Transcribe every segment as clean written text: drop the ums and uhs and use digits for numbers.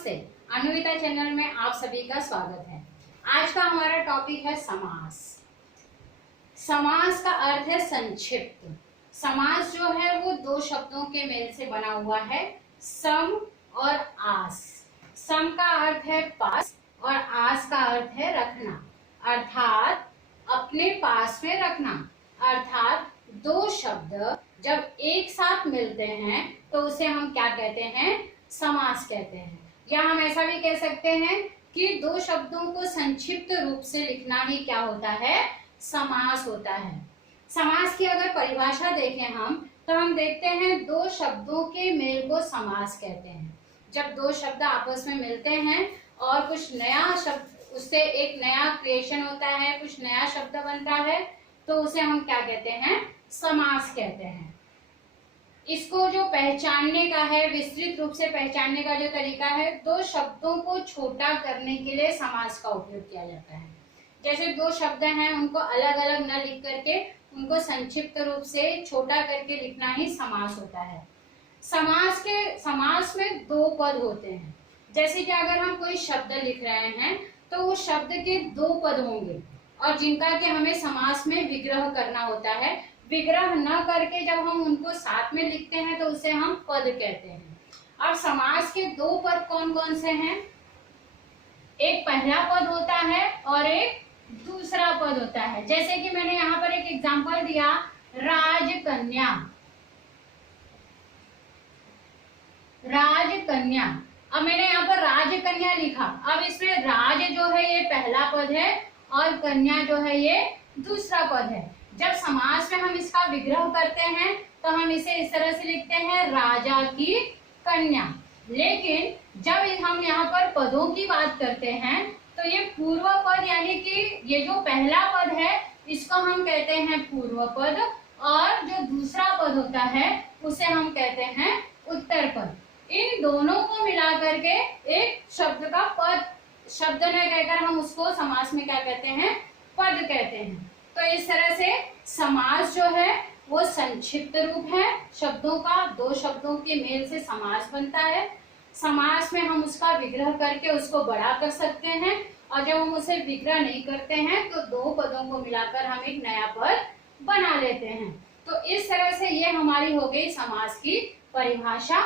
नमस्ते, अनुविता चैनल में आप सभी का स्वागत है। आज का हमारा टॉपिक है समास। समास का अर्थ है संक्षिप्त। समास जो है वो दो शब्दों के मेल से बना हुआ है, सम और आस। सम का अर्थ है पास और आस का अर्थ है रखना, अर्थात अपने पास में रखना। अर्थात दो शब्द जब एक साथ मिलते हैं तो उसे हम क्या कहते हैं? समास कहते हैं। या हम ऐसा भी कह सकते हैं कि दो शब्दों को संक्षिप्त रूप से लिखना ही क्या होता है? समास होता है। समास की अगर परिभाषा देखें हम, तो हम देखते हैं दो शब्दों के मेल को समास कहते हैं। जब दो शब्द आपस में मिलते हैं और कुछ नया शब्द, उससे एक नया क्रिएशन होता है, कुछ नया शब्द बनता है, तो उसे हम क्या कहते हैं? समास कहते हैं। इसको जो पहचानने का है, विस्तृत रूप से पहचानने का जो तरीका है, दो शब्दों को छोटा करने के लिए समास का उपयोग किया जाता है। जैसे दो शब्द हैं, उनको अलग अलग न लिख करके उनको संक्षिप्त रूप से छोटा करके लिखना ही समास होता है। समास में दो पद होते हैं। जैसे कि अगर हम कोई शब्द लिख रहे हैं तो उस शब्द के दो पद होंगे और जिनका कि हमें समास में विग्रह करना होता है। विग्रह न करके जब हम उनको साथ में लिखते हैं तो उसे हम पद कहते हैं। अब समास के दो पद कौन कौन से हैं? एक पहला पद होता है और एक दूसरा पद होता है। जैसे कि मैंने यहाँ पर एक एग्जांपल दिया, राजकन्या। राजकन्या, अब मैंने यहाँ पर राजकन्या लिखा। अब इसमें राज जो है ये पहला पद है और कन्या जो है ये दूसरा पद है। जब समास में हम इसका विग्रह करते हैं तो हम इसे इस तरह से लिखते हैं, राजा की कन्या। लेकिन जब हम यहाँ पर पदों की बात करते हैं तो ये पूर्व पद, यानी कि ये जो पहला पद है इसको हम कहते हैं पूर्व पद, और जो दूसरा पद होता है उसे हम कहते हैं उत्तर पद। इन दोनों को मिला करके एक शब्द का पद, शब्द न कहकर हम उसको समास में क्या कहते हैं? पद कहते हैं। तो इस तरह से समास जो है वो संक्षिप्त रूप है शब्दों का। दो शब्दों के मेल से समास बनता है। समास में हम उसका विग्रह करके उसको बड़ा कर सकते हैं, और जब हम उसे विग्रह नहीं करते हैं तो दो पदों को मिलाकर हम एक नया पद बना लेते हैं। तो इस तरह से ये हमारी हो गई समास की परिभाषा।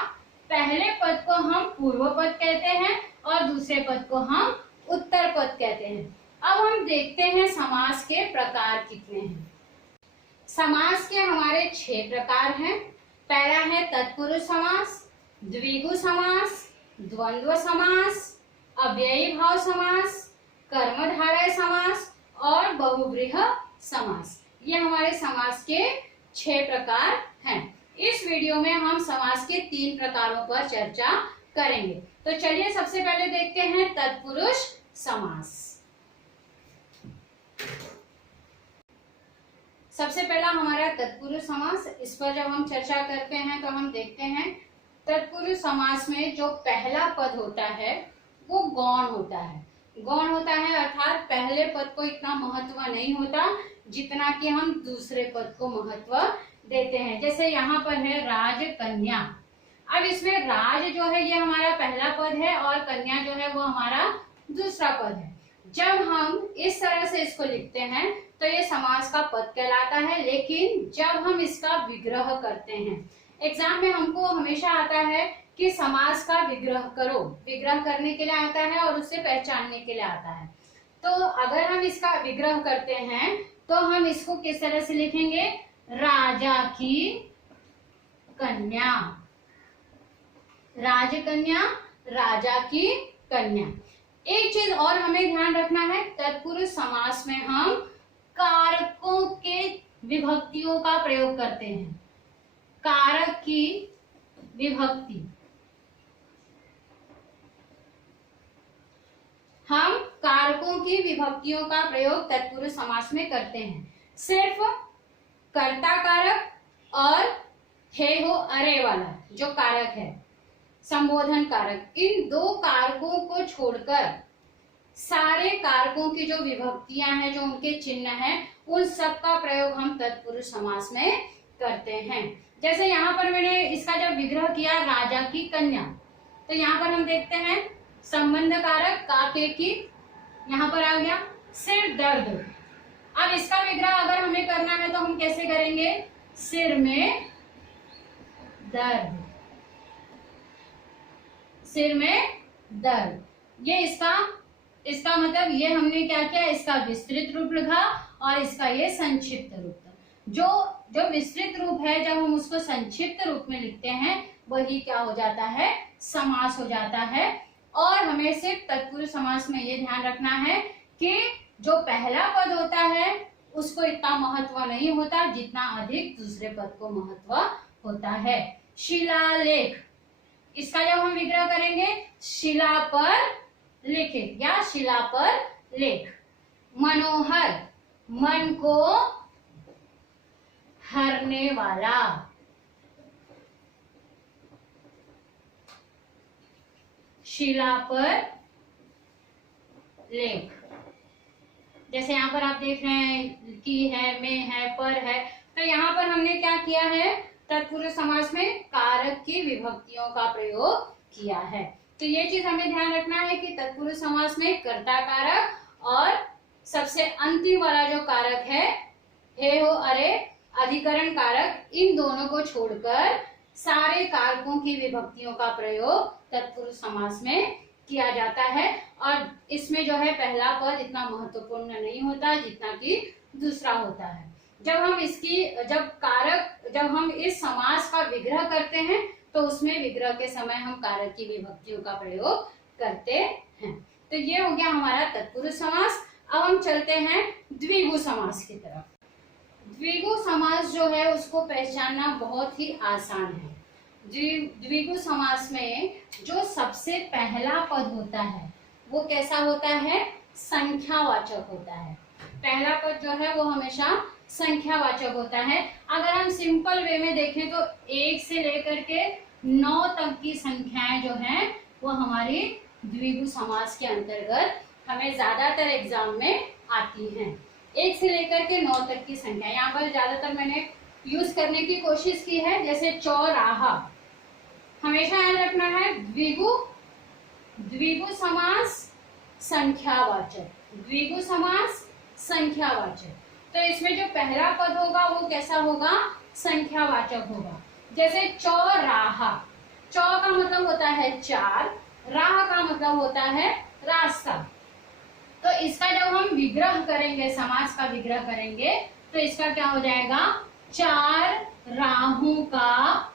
पहले पद को हम पूर्व पद कहते हैं और दूसरे पद को हम उत्तर पद कहते हैं। अब हम देखते हैं समास के प्रकार कितने हैं। समास के हमारे 6 प्रकार हैं। पहला है तत्पुरुष समास, द्विगु समास, द्वंद्व समास, अव्ययी भाव समास, कर्मधारय समास और बहुव्रीहि समास। ये हमारे समास के 6 प्रकार हैं। इस वीडियो में हम समास के 3 प्रकारों पर चर्चा करेंगे। तो चलिए सबसे पहले देखते हैं तत्पुरुष समास। सबसे पहला हमारा तत्पुरुष समास। इस पर जब हम चर्चा करते हैं तो हम देखते हैं तत्पुरुष समास में जो पहला पद होता है वो गौण होता है। गौण होता है अर्थात पहले पद को इतना महत्व नहीं होता जितना कि हम दूसरे पद को महत्व देते हैं। जैसे यहाँ पर है राजकन्या। अब इसमें राज जो है ये हमारा पहला पद है और कन्या जो है वो हमारा दूसरा पद है। जब हम इस तरह से इसको लिखते हैं तो ये समास का पद कहलाता है। लेकिन जब हम इसका विग्रह करते हैं, एग्जाम में हमको हमेशा आता है कि समास का विग्रह करो, विग्रह करने के लिए आता है और उससे पहचानने के लिए आता है। तो अगर हम इसका विग्रह करते हैं तो हम इसको किस तरह से लिखेंगे? राजा की कन्या। राजकन्या, राजा की कन्या। एक चीज और हमें ध्यान रखना है, तत्पुरुष समास में हम कारकों के विभक्तियों का प्रयोग करते हैं। कारक की विभक्ति हम कारकों की विभक्तियों का प्रयोग तत्पुरुष समास में करते हैं। सिर्फ कर्ता कारक और हे हो अरे वाला जो कारक है, संबोधन कारक, इन दो कारकों को छोड़कर सारे कारकों की जो विभक्तियां हैं, जो उनके चिन्ह हैं, उन सब का प्रयोग हम तत्पुरुष समास में करते हैं। जैसे यहाँ पर मैंने इसका जब विग्रह किया राजा की कन्या, तो यहाँ पर हम देखते हैं संबंध कारक का के की यहाँ पर आ गया। सिर दर्द, अब इसका विग्रह अगर हमें करना है तो हम कैसे करेंगे, सिर में दर्द, सिर में दर्द। ये इसका मतलब ये हमने क्या किया, इसका विस्तृत रूप लिखा और इसका ये संक्षिप्त रूप। जो विस्तृत रूप है जब हम उसको संक्षिप्त रूप में लिखते हैं वही क्या हो जाता है, समास हो जाता है। और हमें सिर्फ तत्पुरुष समास में ये ध्यान रखना है कि जो पहला पद होता है उसको इतना महत्व नहीं होता जितना अधिक दूसरे पद को महत्व होता है। शिलालेख, इसका जब हम विग्रह करेंगे, शिला पर लिखित या शिला पर लेख। मनोहर, मन को हरने वाला। शिला पर लेख, जैसे यहाँ पर आप देख रहे हैं की है, में है, पर है, तो यहाँ पर हमने क्या किया है, तत्पुरुष समास में कारक की विभक्तियों का प्रयोग किया है। तो ये चीज हमें ध्यान रखना है कि तत्पुरुष समास में कर्ता कारक और सबसे अंतिम वाला जो कारक है, हे हो अरे अधिकरण कारक, इन दोनों को छोड़कर सारे कारकों की विभक्तियों का प्रयोग तत्पुरुष समास में किया जाता है। और इसमें जो है पहला पद इतना महत्वपूर्ण नहीं होता जितना कि दूसरा होता है। जब हम इस समास का विग्रह करते हैं तो उसमें विग्रह के समय हम कारक की विभक्तियों का प्रयोग करते हैं। तो ये हो गया हमारा तत्पुरुष समास। अब हम चलते हैं द्विगु समास की तरफ। द्विगु समास जो है उसको पहचानना बहुत ही आसान है। द्विगु समास में जो सबसे पहला पद होता है वो कैसा होता है, संख्यावाचक होता है। पहला पद जो है वो हमेशा संख्यावाचक होता है। अगर हम सिंपल वे में देखें तो 1 से लेकर के 9 तक की संख्याएं जो हैं वो हमारी द्विगु समास के अंतर्गत हमें ज्यादातर एग्जाम में आती हैं। 1 से लेकर के 9 तक की संख्या यहाँ पर ज्यादातर मैंने यूज करने की कोशिश की है। जैसे चौराहा, हमेशा याद रखना है द्विगु समास संख्यावाचक, द्विगु समास संख्यावाचक। तो इसमें जो पहला पद होगा वो कैसा होगा, संख्यावाचक होगा। जैसे चौराहा, चौ का मतलब होता है 4, राह का मतलब होता है रास्ता। तो इसका जब हम विग्रह करेंगे, समास का विग्रह करेंगे, तो इसका क्या हो जाएगा, 4 राहों का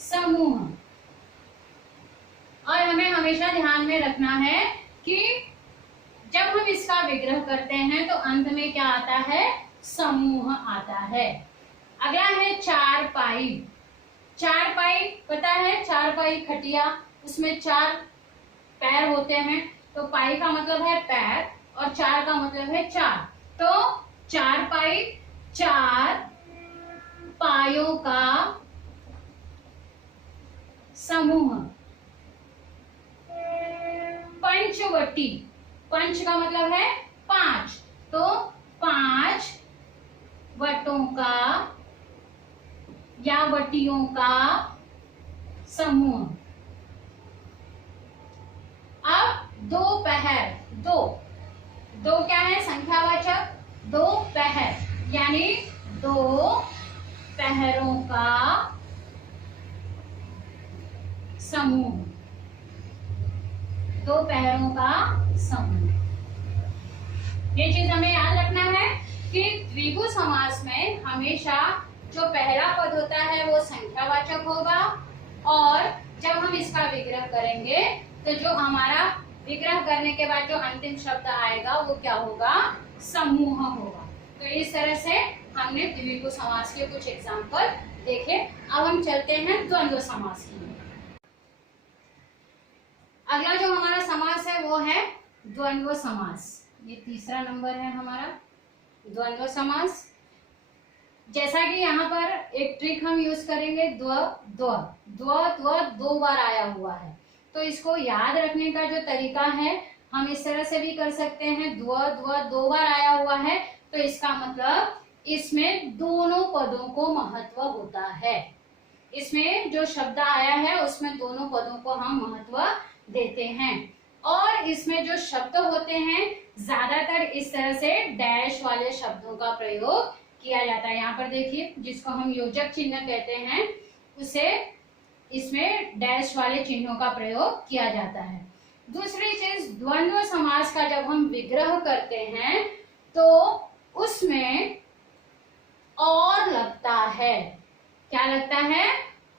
समूह। और हमें हमेशा ध्यान में रखना है कि जब हम इसका विग्रह करते हैं तो अंत में क्या आता है, समूह आता है। अगला है चारपाई। चारपाई पता है, चारपाई खटिया, उसमें 4 पैर होते हैं, तो पाई का मतलब है पैर और 4 का मतलब है 4। तो चारपाई 4 पायों का समूह। पंचवटी, पंच का मतलब है 5, तो 5 वटों का या वटियों का समूह। अब दोपहर, दो क्या है, संख्यावाचक, दोपहर यानी 2 पहरों का समूह, 2 पहरों का समूह। ये चीज हमें याद रखना है कि द्विगु समास में हमेशा जो पहला पद होता है वो संख्यावाचक होगा और जब हम इसका विग्रह करेंगे तो जो हमारा विग्रह करने के बाद जो अंतिम शब्द आएगा वो क्या होगा, समूह होगा। तो इस तरह से हमने द्विगु समास के कुछ एग्जाम्पल देखे। अब हम चलते हैं द्वंद्व समास की। अगला जो हमारा समास है वो है द्वंद्व समास। ये तीसरा नंबर है हमारा द्वंद्व समास। जैसा कि यहाँ पर एक ट्रिक हम यूज करेंगे, द्व 2 बार आया हुआ है, तो इसको याद रखने का जो तरीका है हम इस तरह से भी कर सकते हैं। द्व 2 बार आया हुआ है तो इसका मतलब इसमें दोनों पदों को महत्व होता है। इसमें जो शब्द आया है उसमें दोनों पदों को हम महत्व देते हैं। और इसमें जो शब्द होते हैं ज्यादातर इस तरह से डैश वाले शब्दों का प्रयोग किया जाता है। यहाँ पर देखिए, जिसको हम योजक चिन्ह कहते हैं उसे इसमें डैश वाले चिन्हों का प्रयोग किया जाता है। दूसरी चीज, द्वंद्व समास का जब हम विग्रह करते हैं तो उसमें और लगता है। क्या लगता है?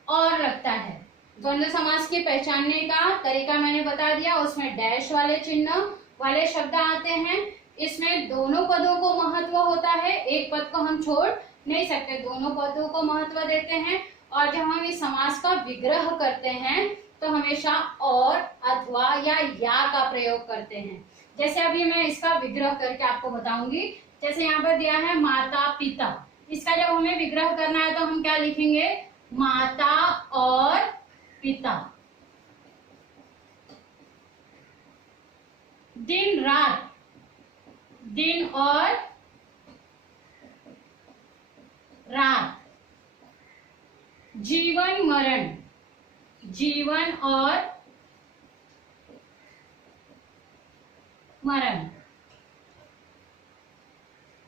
और लगता है। द्वंद्व समास की पहचानने का तरीका मैंने बता दिया। उसमें डैश वाले चिन्ह वाले शब्द आते हैं। इसमें दोनों पदों को महत्व होता है, एक पद को हम छोड़ नहीं सकते, दोनों पदों को महत्व देते हैं। और जब हम इस समास का विग्रह करते हैं तो हमेशा और, अथवा या का प्रयोग करते हैं। जैसे अभी मैं इसका विग्रह करके आपको बताऊंगी। जैसे यहाँ पर दिया है माता पिता, इसका जब हमें विग्रह करना है तो हम क्या लिखेंगे? माता और पिता। दिन रात, दिन और रात। जीवन मरण, जीवन और मरण।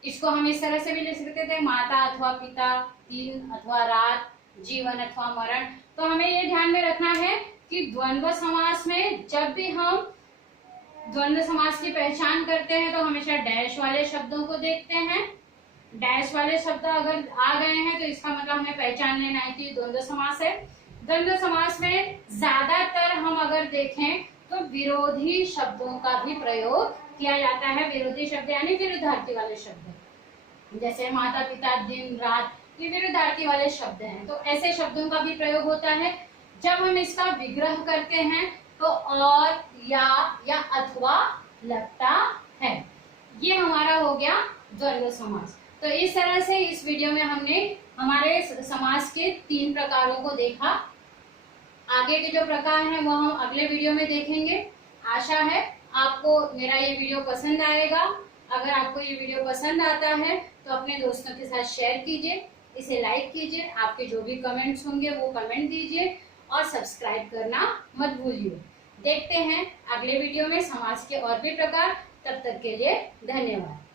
इसको हम इस तरह से भी लिख सकते थे, माता अथवा पिता, दिन अथवा रात, जीवन अथवा मरण। तो हमें ये ध्यान में रखना है कि द्वंद्व समास में जब भी हम द्वंद्व समास की पहचान करते हैं तो हमेशा डैश वाले शब्दों को देखते हैं। डैश वाले शब्द अगर आ गए हैं तो इसका मतलब हमें पहचान लेना है कि द्वंद्व समास है। द्वंद्व समास में ज्यादातर हम अगर देखें तो विरोधी शब्दों का भी प्रयोग किया जाता है। विरोधी शब्द यानी विरुद्धार्थी वाले शब्द, जैसे माता पिता, दिन रात, ये विरुद्धार्थी वाले शब्द हैं। तो ऐसे शब्दों का भी प्रयोग होता है। जब हम इसका विग्रह करते हैं तो और, या अथवा लगता है। ये हमारा हो गया द्वंद्व समास। तो इस तरह से इस वीडियो में हमने हमारे समास के 3 प्रकारों को देखा। आगे के जो प्रकार हैं वो हम अगले वीडियो में देखेंगे। आशा है आपको मेरा ये वीडियो पसंद आएगा। अगर आपको ये वीडियो पसंद आता है तो अपने दोस्तों के साथ शेयर कीजिए, इसे लाइक कीजिए। आपके जो भी कमेंट्स होंगे वो कमेंट दीजिए और सब्सक्राइब करना मत भूलिए। देखते हैं अगले वीडियो में समास के और भी प्रकार। तब तक के लिए धन्यवाद।